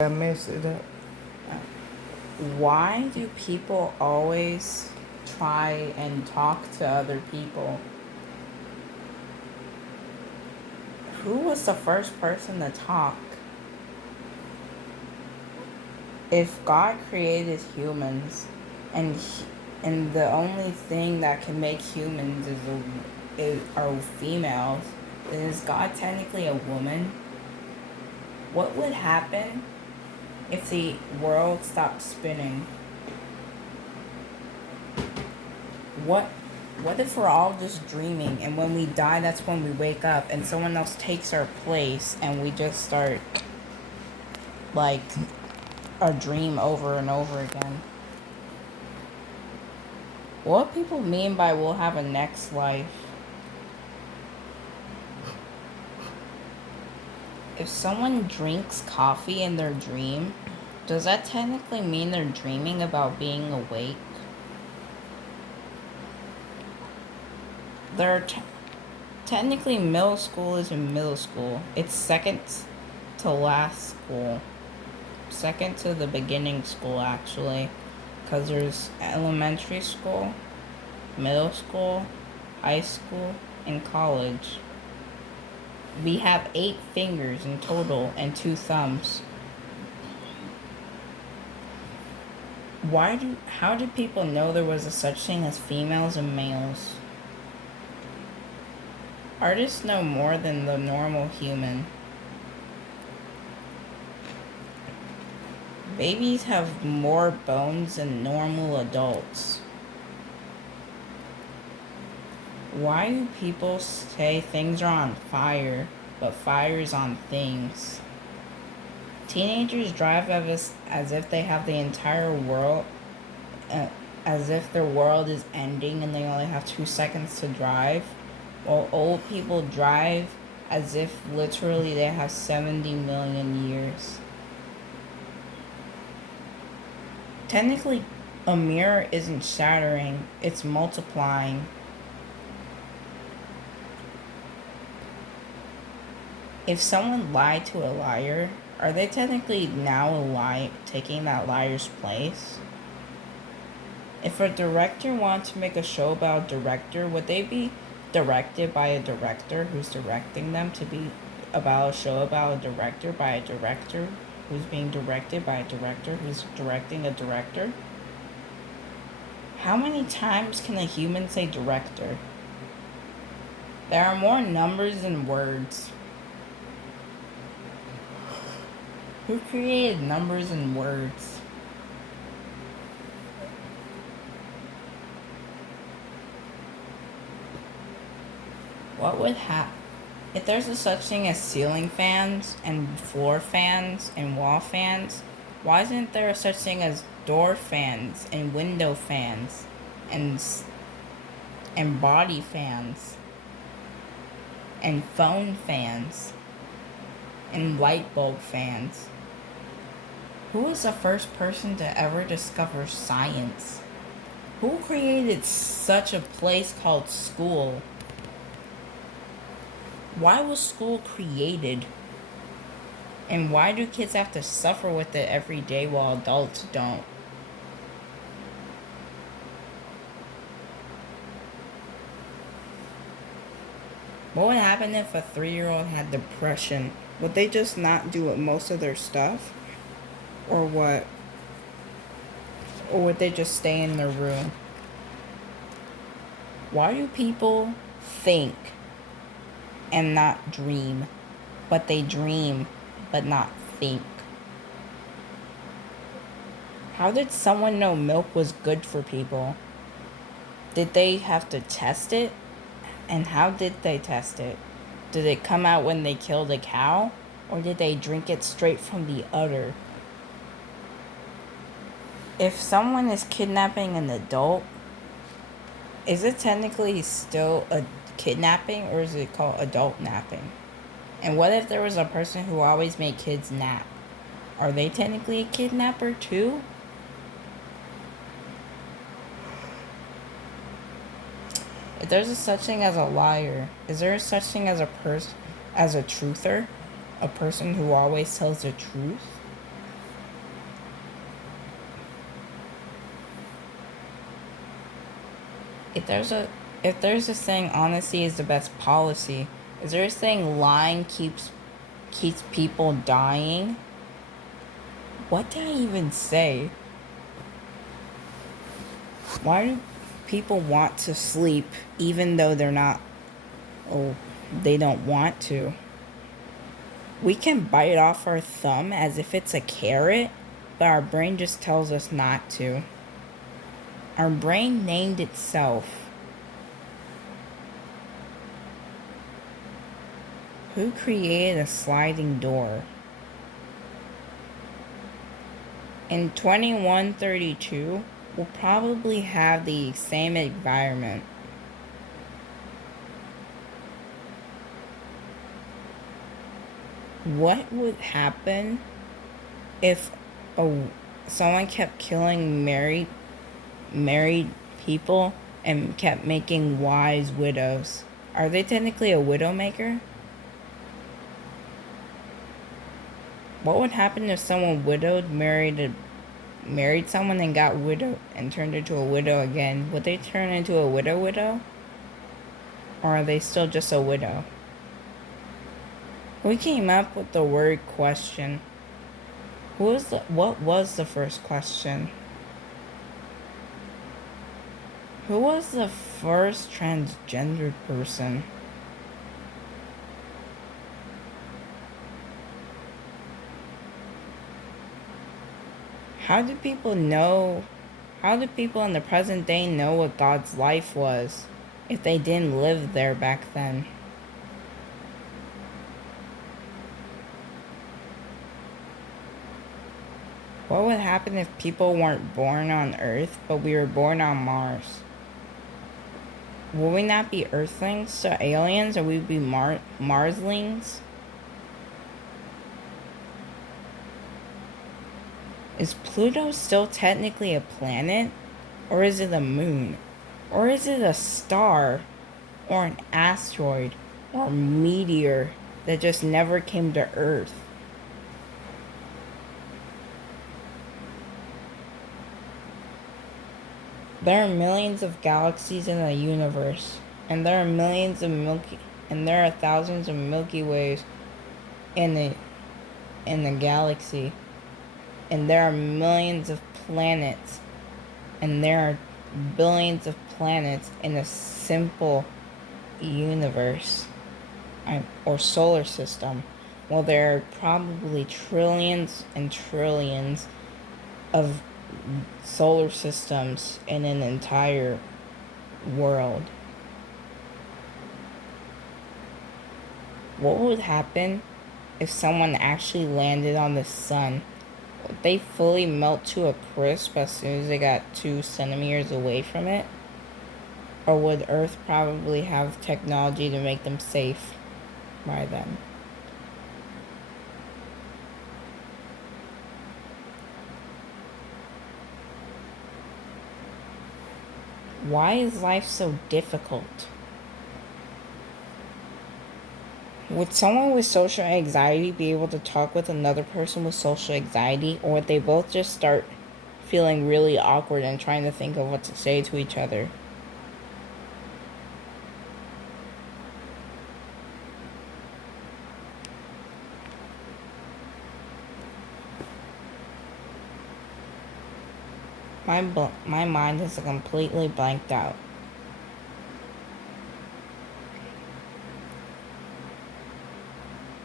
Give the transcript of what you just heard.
I messed it up. Why do people always try and talk to other people? Who was the first person to talk? If God created humans and and the only thing that can make humans are females, then is God technically a woman? What would happen if the world stopped spinning? What what if we're all just dreaming and when we die that's when we wake up and someone else takes our place and we just start like a dream over and over again? What people mean by we'll have a next life? If someone drinks coffee in their dream, does that technically mean they're dreaming about being awake? They're technically middle school isn't middle school. It's second to last school. Second to the beginning school, actually. Because there's elementary school, middle school, high school, and college. We have 8 fingers in total and 2 thumbs. How do people know there was a such thing as females and males? Artists know more than the normal human. Babies have more bones than normal adults. Why do people say things are on fire, but fire is on things? Teenagers drive as if they have the entire world, as if their world is ending and they only have 2 seconds to drive, while old people drive as if literally they have 70 million years. Technically, a mirror isn't shattering, it's multiplying. If someone lied to a liar, are they technically now a lie taking that liar's place? If a director wanted to make a show about a director, would they be directed by a director who's directing them to be about a show about a director by a director who's being directed by a director who's directing a director? How many times can a human say director? There are more numbers than words. Who created numbers and words? What would happen if there's a such thing as ceiling fans and floor fans and wall fans? Why isn't there a such thing as door fans and window fans and body fans and phone fans and light bulb fans? Who was the first person to ever discover science? Who created such a place called school? Why was school created? And why do kids have to suffer with it every day while adults don't? What would happen if a 3-year-old had depression? Would they just not do most of their stuff? Or what? Or would they just stay in their room? Why do people think and not dream, but they dream but not think? How did someone know milk was good for people? Did they have to test it? And how did they test it? Did it come out when they killed a cow? Or did they drink it straight from the udder? If someone is kidnapping an adult, is it technically still a kidnapping or is it called adult napping? And what if there was a person who always made kids nap? Are they technically a kidnapper too? If there's a such thing as a liar, is there a such thing as a truther? A person who always tells the truth? If there's a if there's a saying honesty is the best policy, is there a saying lying keeps people dying? What did I even say? Why do people want to sleep even though they're not, oh, they don't want to? We can bite off our thumb as if it's a carrot, but our brain just tells us not to. Our brain named itself. Who created a sliding door? In 2132, we'll probably have the same environment. What would happen if someone kept killing married people and kept making wise widows? Are they technically a widowmaker? What would happen if someone married someone and got widowed and turned into a widow again? Would they turn into a widow? Or are they still just a widow? We came up with the word question. What was the first question? Who was the first transgendered person? How do people in the present day know what God's life was if they didn't live there back then? What would happen if people weren't born on Earth, but we were born on Mars? Will we not be Earthlings to aliens, or will we be Marslings? Is Pluto still technically a planet? Or is it a moon? Or is it a star? Or an asteroid? Or a meteor that just never came to Earth? There are millions of galaxies in the universe, and there are thousands of Milky Ways in the galaxy, and there are millions of planets, and there are billions of planets in a simple universe or solar system. Well, there are probably trillions and trillions of solar systems in an entire world. What would happen if someone actually landed on the sun? Would they fully melt to a crisp as soon as they got 2 centimeters away from it? Or would Earth probably have technology to make them safe by then? Why is life so difficult? Would someone with social anxiety be able to talk with another person with social anxiety, or would they both just start feeling really awkward and trying to think of what to say to each other? My mind is completely blanked out.